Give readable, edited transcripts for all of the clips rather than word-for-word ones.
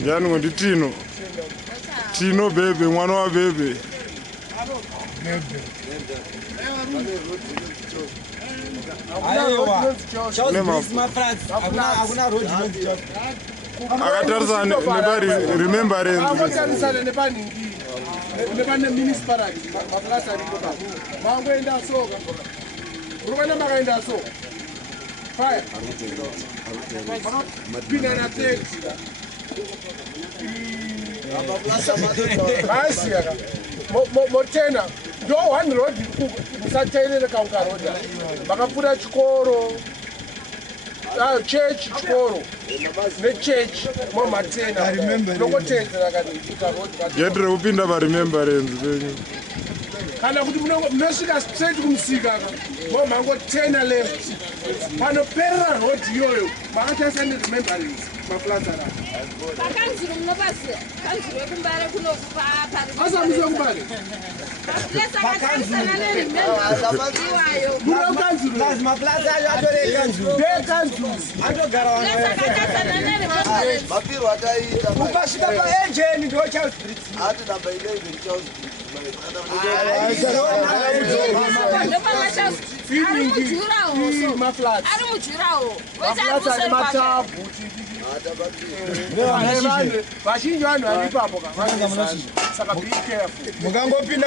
Njani ngondi Tino. Tino bebe, mwana wa bebe. Aiwa. Charles my friends. Akuna road no Akatarisa nebari remembrance. Akatarisa nebani nebane municipality maplasa rikoba. Mangwenda soka. Rubana magaenda so. Fire. Pina na taxi. Asiaka. Motena. Do one road musatele le kauka road. Bakapura chikoro. Church chikoro. Ne church mo matena. I remember. Lokotela kana road. Yedre upinda ba remembrance venyu. Kana kuti munosvika straight kumusika mo mango 10 left. Pano perra road yoyo. Makatasa ne remembrance. Maplaza la. Bakanzuru munobase. Kanzuru ekumbare kunokupa pari. Asa muzekumbare. Bakanzuru ne remembrance. Iwayo. Muro kanzuru. Plaza plaza yatore kanzuru. De kanzuru. Andogara wana. Bakanzuru ne remembrance. Mapiro ataita. Ukashika pa engine ndo Charles Street. Ati namba 11 Charles Street. Mukangopinda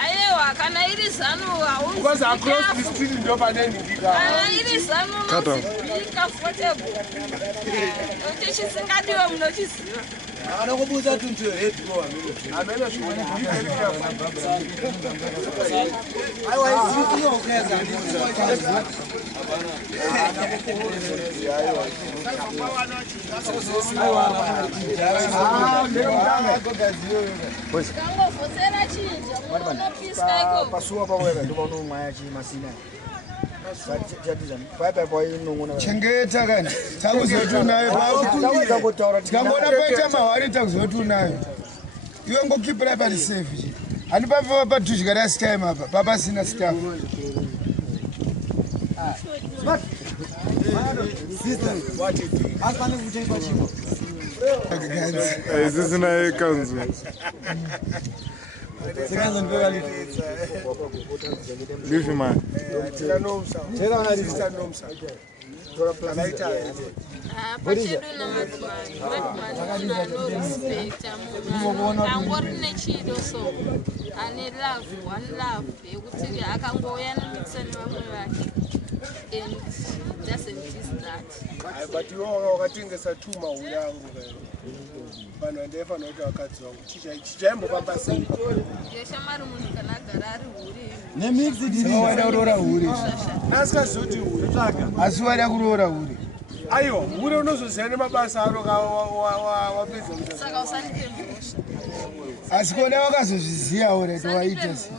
aiwa kana iri zanu because across the street ndo panendika iri zanu comfortable uchisingadiwe munochiziva Anokubuza tuntu head go amene shimwe aiwa iziki yokeza kangofosera chinja munopisa iko pasuwa paweka ndikuona umwaya chimasina chengeta kani takuzotunayo tikangona paita mahwari takuzotunayo iwe ngokipira pari safe handipava padhushika rasitime apa papasina staff Isisina kanzu. Live man. but you wakatengesa tuma uyangu vanhu vandefa noti vakadzi vangu chichaimbokwamba sei nemixidwada kuroora huri nasikazoti uri asi wada kuroora huri aiwa uri unozoziva nemabasa anoka wapedza asi kona wakazozviziyawo rati waita si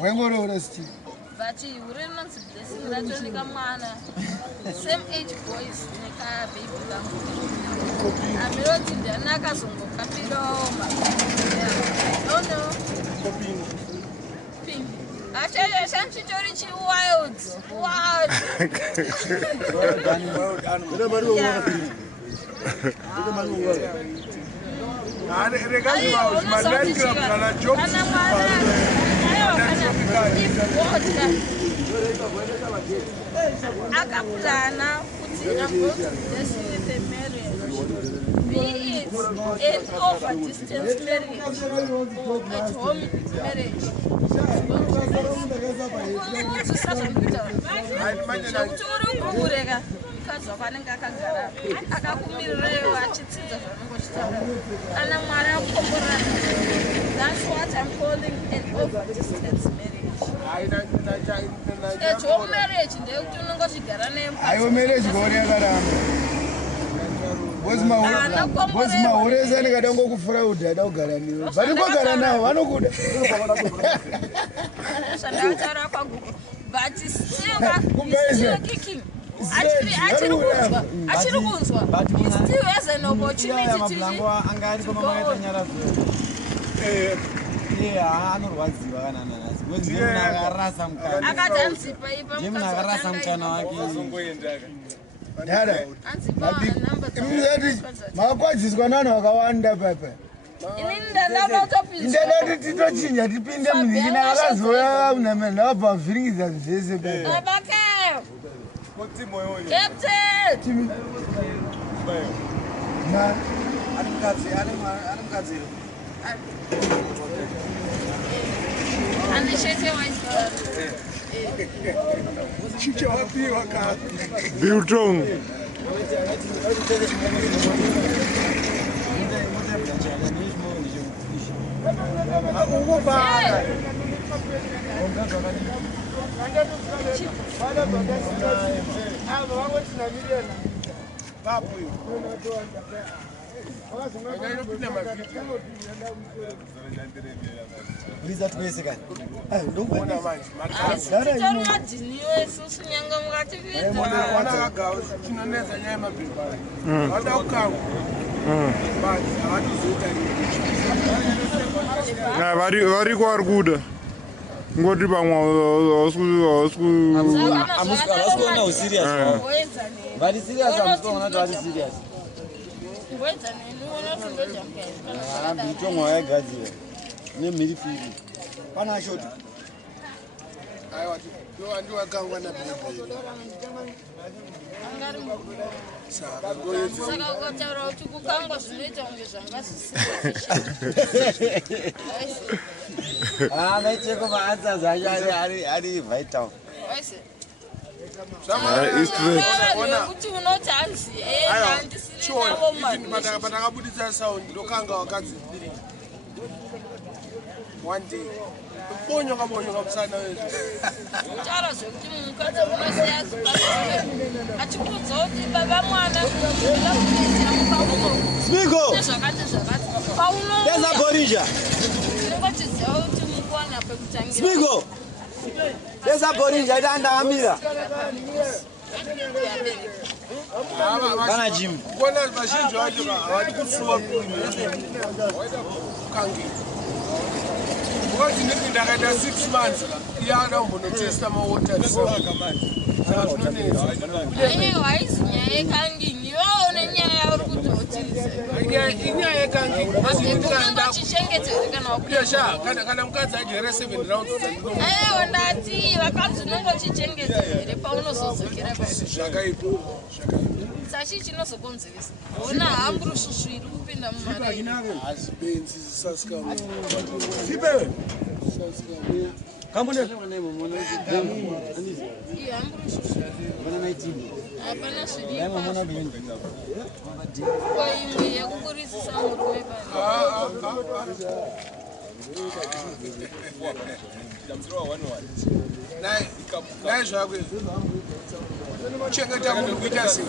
waingoroora stii but uri nonzi blessing ratonika mwana same age boys neka baby langu amiroti ndiana akazongokapiroma no pink achaya chanchitori chiwild akaplana kuti with a marriage, be it an over distance marriage or at home marriage. That's what I'm calling an over distance marriage. At home marriage, aiwa marriage gori yakaramba bosi mahureza ndikada ngokufuraudha ada kugara niwe bari kwagara navo vanokuda but still kicking. Achiri kunzwa. He still has an opportunity to go. akatanzipa ipa Jimnagarasa mchana wake. Dada. Makwadziswa nano wakawanda papa. Indada titochinja tipinde muziki akazoya unamena wabva vhiringiza zvese papa. Captain. Ma. Aneshete waisa. Chicha wapi waka. Biltong. Liza tuwezekana. Vari kwari kuda ngoti vamwe Amusikuona userious. Vari serious amusikuona kuti vari serious. Mitombo yaigadzira nemhiripiri pana shoti. Aiwa ndiwakangwa na bebe. Saka ukataura kuti kukangwa zvinoita kunge zvangasisira. Maiteko maanswers acho ari vital. Kuti unoti hanzi handisiri navo mumabhizinesi. Patakabudisa sound ndokanga wakadzi one day. Bonyoka musana wewe. Kutaura zvekuti mukadzi unosiya zipasire. Achikudza kuti baba mwana unoda kuisa mukauno. Spigo! Nezvakati zvakati. Pauno. There's a Borija. Ndinongotiziva kuti mukuwana pekutangira. Spigo! There's a Borija itandakamira. Kana Jim. Bona vazhinji vacho havadi kusuwa kangi. Because ndakaita 6 months iyada umbonotesta mawaters. Aiwa haisi nyaya yekangi. Iwawo nenyaya uri kutotiza. Inyaya yekangi. Unongochengetedza kana Yesha, kana mukadzi ajere 7 rounds. aiwa ndati vakadzi unongochengetedza paunozodzokera Zvakaipo. sachi chinozokonzeresa ona hamburi svusvu iri kupinda mumaraini Hazibenzi zisasikamo. Kambune. iyo hamburi svusvu hapana zviripa kwaimwe yekukurisisa murume Nai zvakwe. Chengeta munhu kuita sei?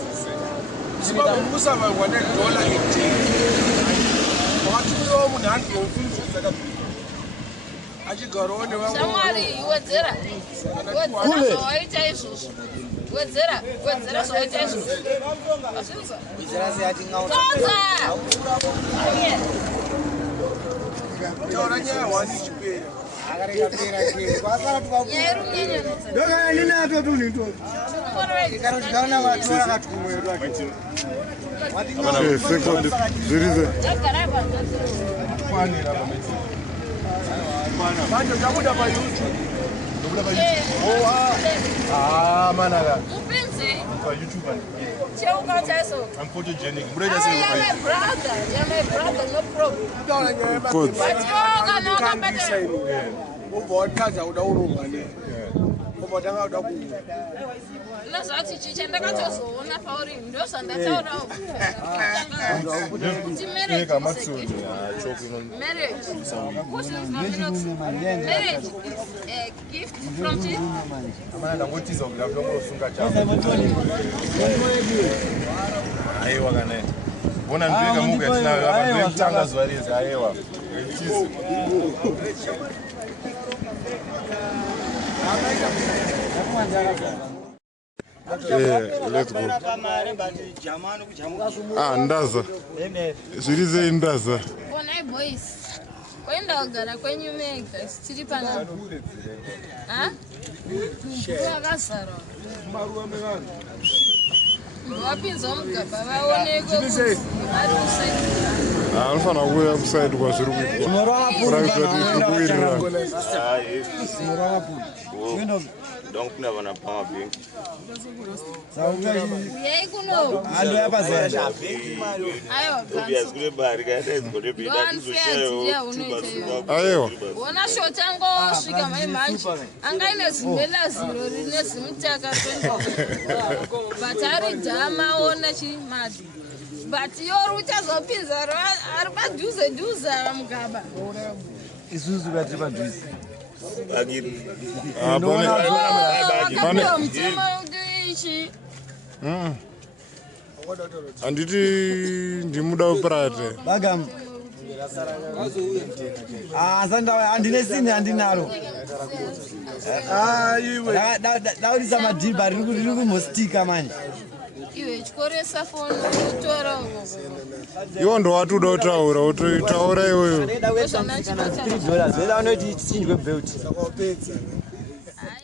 Zimbabwe mukusava $100 a day. Wakatumiwa munhu $150 achigarawo nevamwe. shamwari wedzera zvawaita izvozvo wedzera zvawaita izvozvo azvinzwa Taura nyaya 1 ichipera. Ndoka ninato tu nito. second zvirize Manje ndabuda pa YouTube. Upinze Pa YouTube. cheukataiso I'm photogenic. Mureda sei pa my brother no problem Taura nyaya Good. bakambisa ino. Ubva watadza kuda urumba ne. Ubva takauda ku. nazvati chichandakatozoona pauri ndozvandataurawo kuti marriage is a gift from Jesus. Amana ndangotiza kuti ndongosunga chapa. Aiwa kana. Bona ndika muka tinayo apa ndikutanga zuva rese aiwa. let's go. Ndaza. Zvirize ndaza. Bonai boys. Kwenda kugara kwenyu mega tiri pana. Ha? Wakazara. Wapinza mugaba vaoneko kuti vari kusaidira. Anofana kuuya kusaidi kwazviri kuitira. Donc kuna vana pa bank. Yei kuno. Ando yapa zenda. Ayo. Obvious kule bari kaita zikote bida tuzoshayo. Aiwa. Wona shotango svika mai manje. Angaine zimela ziro rine zimutaka 20. Batari dama ona chimadi. But yoru chazopinza ari padhuze mugaba. Isuzu batri padhuze. Agiri. Anditi ndimuda uprate. Bagam. Sanda andine sini andinalo. Iwe. Dauri madhiba riri kumostika manje. Iwe chikoresa phone utora. Iwo ndo watuda utaura utoitaura iwewe. $3 zeda unoti chinjwe belt.